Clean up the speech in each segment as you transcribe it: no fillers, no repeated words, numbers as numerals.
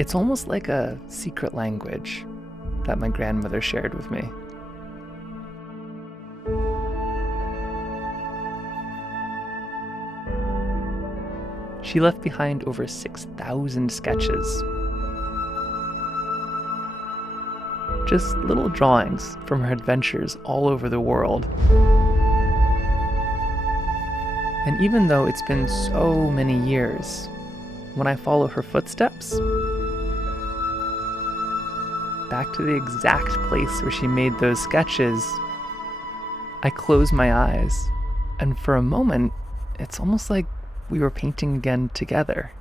It's almost like a secret language that my grandmother shared with me. She left behind over 6,000 sketches. Just little drawings from her adventures all over the world. And even though it's been so many years, when I follow her footsteps, back to the exact place where she made those sketches, I close my eyes, and for a moment, it's almost like we were painting again together.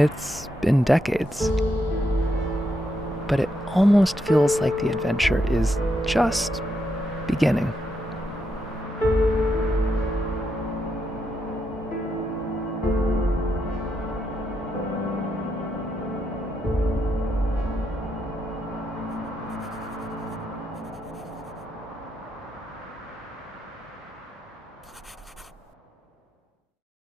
It's been decades, but it almost feels like the adventure is just beginning.